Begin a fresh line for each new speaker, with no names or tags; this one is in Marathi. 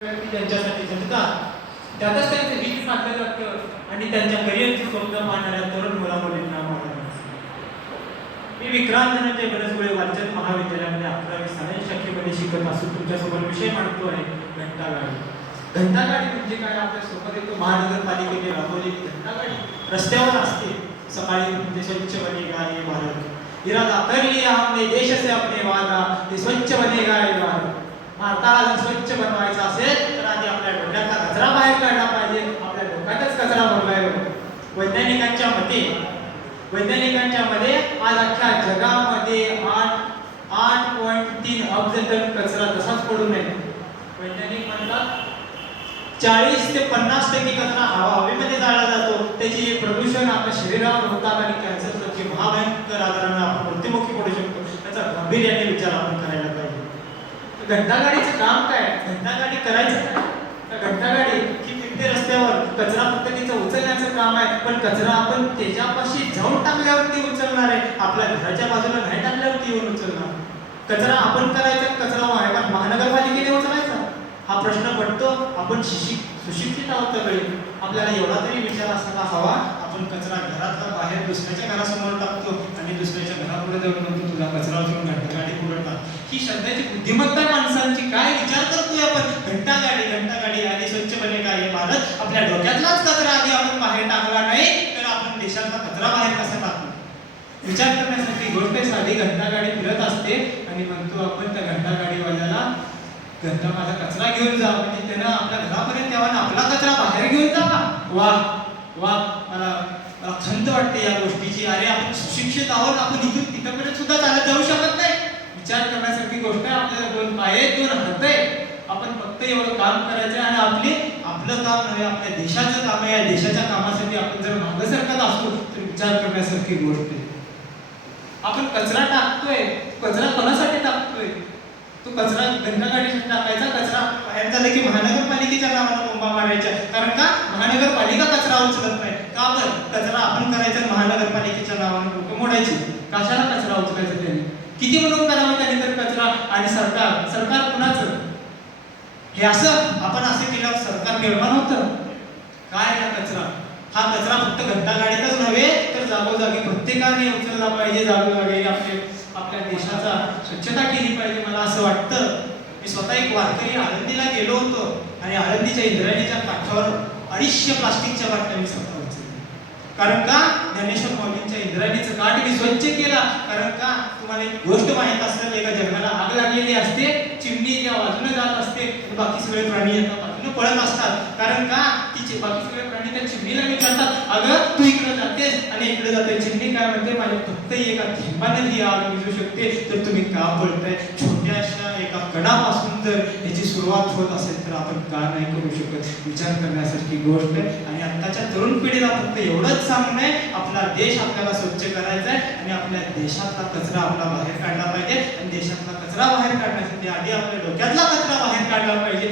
त्यांच्यासाठी ज्यांच्यासाठी झटतात त्यातच त्यांचे हित साधलं जातं आणि त्यांच्या करिअरची स्वप्न मांडणाऱ्या तरुण मुलामुलींना मानलं मी विक्रांत धनंजय बरसगुळे वाचन महाविद्यालयामध्ये अकरावी सायन्स शाखेमध्ये शिकत असून तुमच्यासोबत विषय मांडतो आहे घंटागाडी. घंटागाडी म्हणजे काय? आपल्यासोबत येतो महानगरपालिकेने राबवलेली घंटागाडी. रस्त्यावर असते. सकाळी म्हणजे स्वच्छ बनेगा ये भारत इरादा कर लिया हमने देश से अपने वादा ते स्वच्छ बनेगा ये भारत भारताला स्वच्छ बनवाय असेल तर आधी आपल्या डोक्यातला कचरा बाहेर काढला पाहिजे आपल्या डोक्यातच कचरा भरलाय वैज्ञानिकांच्या मते वैज्ञानिकांच्या मध्ये आज अख्ख्या जगामध्ये आठ आठ पॉईंट तीन अब्ज टन कचरा तसाच पडू नये. वैज्ञानिक म्हणतात चाळीस ते पन्नास टक्के कचरा हवा हवेमध्ये जाळला जातो. त्याचे जे प्रदूषण आपल्या शरीरावर होतात आणि कॅन्सर सारखे महाभयंकर आजारांना आपण मृत्युमुखी पडू शकतो. त्याचा गांभीर्याने विचार आपण करायला पाहिजे. घंटागाडीचं काम काय? घंटागाडी करायचं काय? तर घंटागाडी की फिरते रस्त्यावर कचरा फक्त तिचं उचलण्याचं पण कचरा आपण त्याच्यापाशी जाऊन टाकल्यावरती उचलणार आहे. आपल्या घराच्या बाजूला नाही टाकल्यावरती येऊन उचलणार. कचरा आपण करायचा कचरा महा- महानगरपालिकेने उचलायचा. हा प्रश्न पडतो. आपण शिक्षित सुशिक्षित आहोत सगळे आपल्याला एवढा तरी विचार असायला हवा. आपण कचरा घरातला बाहेर दुसऱ्याच्या घरासमोर टाकतो आणि दुसऱ्याच्या घरापुढे जाऊन म्हणतो तुझा कचरा उचलून घंटागाडी पुढे ही शब्दाची बुद्धिमत्ता माणसांची काय विचार करतोय आपण? घंटागाडी घंटागाडी. घंटा मारत आपल्या डोक्यातलाच कचरा आधी आपण बाहेर टाकला नाही तर आपण देशातला कचरा बाहेर कसा टाकू? विचार करण्यासाठी गोष्ट आहे साधी घंटागाडी फिरत असते आणि म्हणतो आपण त्या घंटागाडीवाल्याला घंटा माझा कचरा घेऊन जा म्हणजे त्यानं आपल्या घरापर्यंत यावा आपला कचरा बाहेर घेऊन जा. वा वा मला मला खंत वाटते या गोष्टीची. अरे आपण सुशिक्षित आहोत आपण इथून तिथपर्यंत सुद्धा चालत जाऊ शकत नाही. विचार करण्यासारखी गोष्ट आहे आपल्याला दोन पाय दोन हात आहे आपण फक्त एवढं काम करायचं आणि आपली आपलं काम नव्हे आपल्या देशाचं काम आहे. या देशाच्या कामासाठी आपण जर मागं सरकत असतो तर विचार करण्यासारखी गोष्ट आहे. आपण कचरा टाकतोय. कचरा कोणासाठी टाकतोय? तो कचरा घंटागाडीसाठी टाकायचा? कचरा बाहेर झाला की महानगरपालिकेच्या नावानं बोंबा मारायच्या कारण का? महानगरपालिका कचरा उचलत नाही. का बरं? कचरा आपण करायचा महानगरपालिकेच्या नावानं लोक मोडायची. कशाला कचरा उचलायचा त्यांनी? किती म्हणून करावं त्यांनी तर कचरा? आणि सरकार सरकार कुणाचं? हे असं आपण असं केल्यावर सरकार निर्माण होतं. काय हा कचरा? हा कचरा फक्त घंटागाडीतच नव्हे तर जागोजागी प्रत्येकाने उचलला पाहिजे. जागोजागी आपले आपल्या देशाचा स्वच्छता केली पाहिजे मला असं वाटतं. मी स्वतः एक वारकरी आळंदीला गेलो होतो आणि आळंदीच्या इंद्रायणीच्या काठावर अडीचशे प्लास्टिकच्या बाटल्या मी स्वतः कारण का? ज्ञानेश्वर मौलींच्या इंद्रायणीचं काठ मी स्वच्छ केला. कारण का? तुम्हाला एक गोष्ट माहीत असेल एका जन्माला आग लागलेली असते चिमणी या बाजूने जात असते बाकी सगळे प्राणी येतात. पळत असतात. कारण का? तिचे बाकी सगळे प्राणी त्या चिमणीला विचारतात अगं तू इकडे जातेस आणि इकडे जाते चिमणी काय म्हणते माझ्या फक्त एका थेंबाने ती आग विझू शकते. तर तुम्ही का पळताय? छोट्याशा एका कणापासून जर याची सुरुवात होत असेल तर आपण का नाही करू शकत? विचार करण्यासारखी गोष्ट आहे. आणि आत्ताच्या तरुण पिढीला फक्त एवढंच सांगणं आहे आपला देश आपल्याला स्वच्छ करायचा आहे आणि आपल्या देशातला कचरा आपला बाहेर काढला पाहिजे. आणि देशातला कचरा बाहेर काढण्यासाठी आधी आपल्या डोक्यातला कचरा बाहेर काढला पाहिजे.